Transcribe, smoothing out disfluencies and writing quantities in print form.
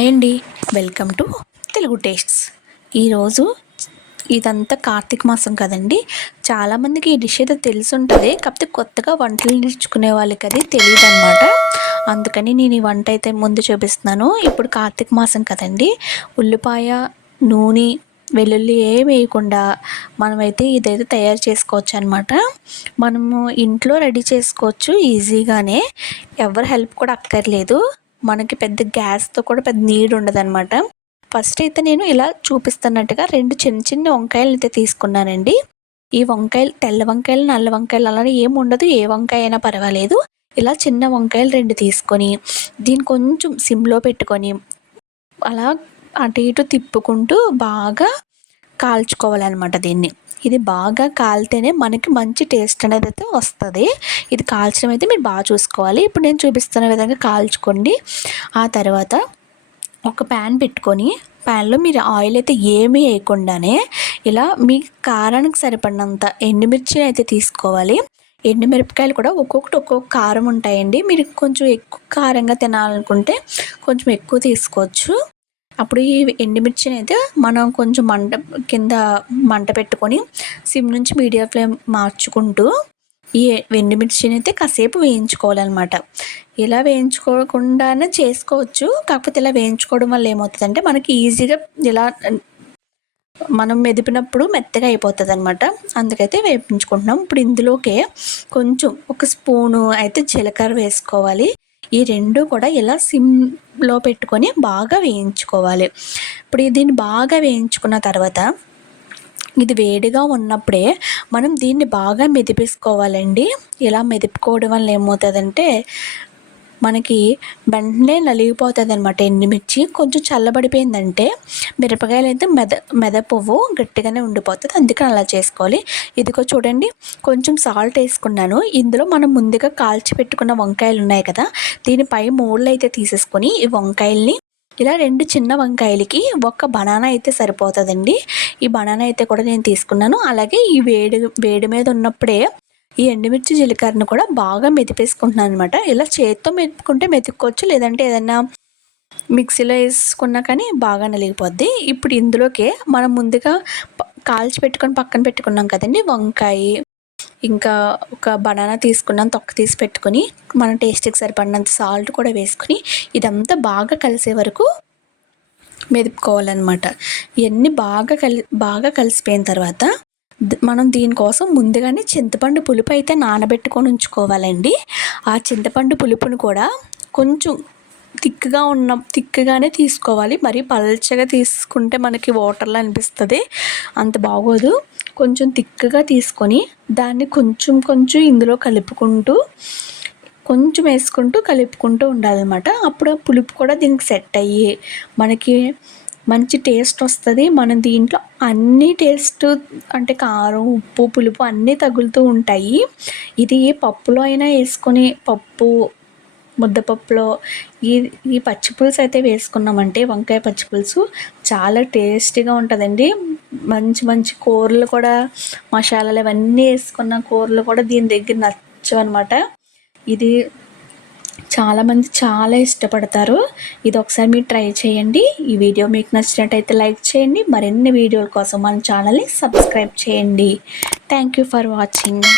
Hi అండి. Welcome to Telugu tastes. ఈరోజు ఇదంతా కార్తీక మాసం కదండి. చాలామందికి ఈ డిష్ అయితే తెలిసుంటుంది, కాకపోతే కొత్తగా వంటలు నేర్చుకునే వాళ్ళకి అది తెలియదు అనమాట. అందుకని నేను ఈ వంట అయితే ముందు చూపిస్తున్నాను. ఇప్పుడు కార్తీక మాసం కదండి, ఉల్లిపాయ, నూనె, వెల్లుల్లి ఏం వేయకుండా మనమైతే ఇదైతే తయారు చేసుకోవచ్చు అనమాట. మనము ఇంట్లో రెడీ చేసుకోవచ్చు ఈజీగానే, ఎవరి హెల్ప్ కూడా అక్కర్లేదు. మనకి పెద్ద గ్యాస్తో కూడా పెద్ద నీడ్ ఉండదన్నమాట. ఫస్ట్ అయితే నేను ఇలా చూపిస్తున్నట్టుగా 2 చిన్న చిన్న వంకాయలు అయితే తీసుకున్నానండి. ఈ వంకాయలు తెల్ల వంకాయలు, నల్ల వంకాయలు అలానే ఏమి ఉండదు, ఏ వంకాయ అయినా పర్వాలేదు. ఇలా చిన్న వంకాయలు 2 తీసుకొని దీన్ని కొంచెం సిమ్లో పెట్టుకొని అలా అటు ఇటు తిప్పుకుంటూ బాగా కాల్చుకోవాలన్నమాట దీన్ని. ఇది బాగా కాలితేనే మనకి మంచి టేస్ట్ అనేది అయితే వస్తుంది. ఇది కాల్చడం అయితే మీరు బాగా చూసుకోవాలి. ఇప్పుడు నేను చూపిస్తున్న విధంగా కాల్చుకోండి. ఆ తర్వాత ఒక ప్యాన్ పెట్టుకొని, ప్యాన్లో మీరు ఆయిల్ అయితే ఏమీ వేయకుండానే ఇలా మీ కారానికి సరిపడినంత ఎండుమిర్చి అయితే తీసుకోవాలి. ఎండుమిరపకాయలు కూడా ఒక్కొక్కటి ఒక్కొక్క కారం ఉంటాయండి. మీరు కొంచెం ఎక్కువ కారంగా తినాలనుకుంటే కొంచెం ఎక్కువ తీసుకోవచ్చు. అప్పుడు ఈ ఎండుమిర్చిని అయితే మనం కొంచెం కింద మంట పెట్టుకొని సిమ్ నుంచి మీడియం ఫ్లేమ్ మార్చుకుంటూ ఈ ఎండుమిర్చిని అయితే కాసేపు వేయించుకోవాలన్నమాట. ఇలా వేయించుకోకుండానే చేసుకోవచ్చు, కాకపోతే ఇలా వేయించుకోవడం వల్ల ఏమవుతుందంటే మనకి ఈజీగా ఇలా మనం మెదిపినప్పుడు మెత్తగా అయిపోతుంది అనమాట. అందుకైతే వేయించుకుంటున్నాం. ఇప్పుడు ఇందులోకే కొంచెం ఒక స్పూను అయితే జీలకర్ర వేసుకోవాలి. ఈ 2 కూడా ఇలా సిమ్లో పెట్టుకొని బాగా వేయించుకోవాలి. ఇప్పుడు దీన్ని బాగా వేయించుకున్న తర్వాత ఇది వేడిగా ఉన్నప్పుడే మనం దీన్ని బాగా మెదిపేసుకోవాలండి. ఇలా మెదుపుకోవడం వల్ల ఏమవుతుందంటే మనకి వెంటనే నలిగిపోతుంది అనమాట. ఎండుమిర్చి కొంచెం చల్లబడిపోయిందంటే మిరపకాయలు అయితే మెదపవు, గట్టిగానే ఉండిపోతుంది. అందుకని అలా చేసుకోవాలి. ఇదిగో చూడండి, కొంచెం సాల్ట్ వేసుకున్నాను. ఇందులో మనం ముందుగా కాల్చి పెట్టుకున్న వంకాయలు ఉన్నాయి కదా, దీనిపై మూళ్ళు అయితే తీసేసుకొని ఈ వంకాయల్ని ఇలా 2 చిన్న వంకాయలకి ఒక బనానా అయితే సరిపోతుందండి. ఈ బనానా అయితే కూడా నేను తీసుకున్నాను. అలాగే ఈ వేడి మీద ఉన్నప్పుడే ఈ ఎండుమిర్చి జీలకర్రను కూడా బాగా మెదిపేసుకుంటున్నాను అనమాట. ఇలా చేత్తో మెదుపుకుంటే మెతుక్కోవచ్చు, లేదంటే ఏదన్నా మిక్సీలో వేసుకున్నా కానీ బాగా నలిగిపోద్ది. ఇప్పుడు ఇందులోకే మనం ముందుగా కాల్చి పెట్టుకొని పక్కన పెట్టుకున్నాం కదండి వంకాయ, ఇంకా ఒక బనానా తీసుకున్నాం, తొక్క తీసి పెట్టుకొని మన టేస్ట్కి సరిపడినంత సాల్ట్ కూడా వేసుకొని ఇదంతా బాగా కలిసే వరకు మెదుపుకోవాలన్నమాట. ఇవన్నీ బాగా కలిసిపోయిన తర్వాత మనం దీనికోసం ముందుగానే చింతపండు పులుపు అయితే నానబెట్టుకొని ఉంచుకోవాలండి. ఆ చింతపండు పులుపును కూడా కొంచెం తిక్కగానే తీసుకోవాలి. మరీ పల్చగా తీసుకుంటే మనకి వాటర్లా అనిపిస్తుంది, అంత బాగోదు. కొంచెం తిక్కగా తీసుకొని దాన్ని కొంచెం ఇందులో కలుపుకుంటూ కొంచెం వేసుకుంటూ కలుపుకుంటూ ఉండాలన్నమాట. అప్పుడు పులుపు కూడా దీనికి సెట్ అయ్యి మనకి మంచి టేస్ట్ వస్తుంది. మనం దీంట్లో అన్ని టేస్ట్ అంటే కారం, ఉప్పు, పులుపు అన్నీ తగులుతూ ఉంటాయి. ఇది పప్పులో అయినా వేసుకొని, ముద్దపప్పులో ఈ పచ్చిపులుసు అయితే వేసుకున్నామంటే వంకాయ పచ్చిపులుసు చాలా టేస్టీగా ఉంటుందండి. మంచి కూరలు కూడా, మసాలాలు ఇవన్నీ వేసుకున్న కూరలు కూడా దీని దగ్గర నచ్చవన్నమాట. ఇది చాలామంది చాలా ఇష్టపడతారు. ఇది ఒకసారి మీరు ట్రై చేయండి. ఈ వీడియో మీకు నచ్చినట్టయితే లైక్ చేయండి. మరిన్ని వీడియోల కోసం మన ఛానల్ని సబ్స్క్రైబ్ చేయండి. Thank you for watching.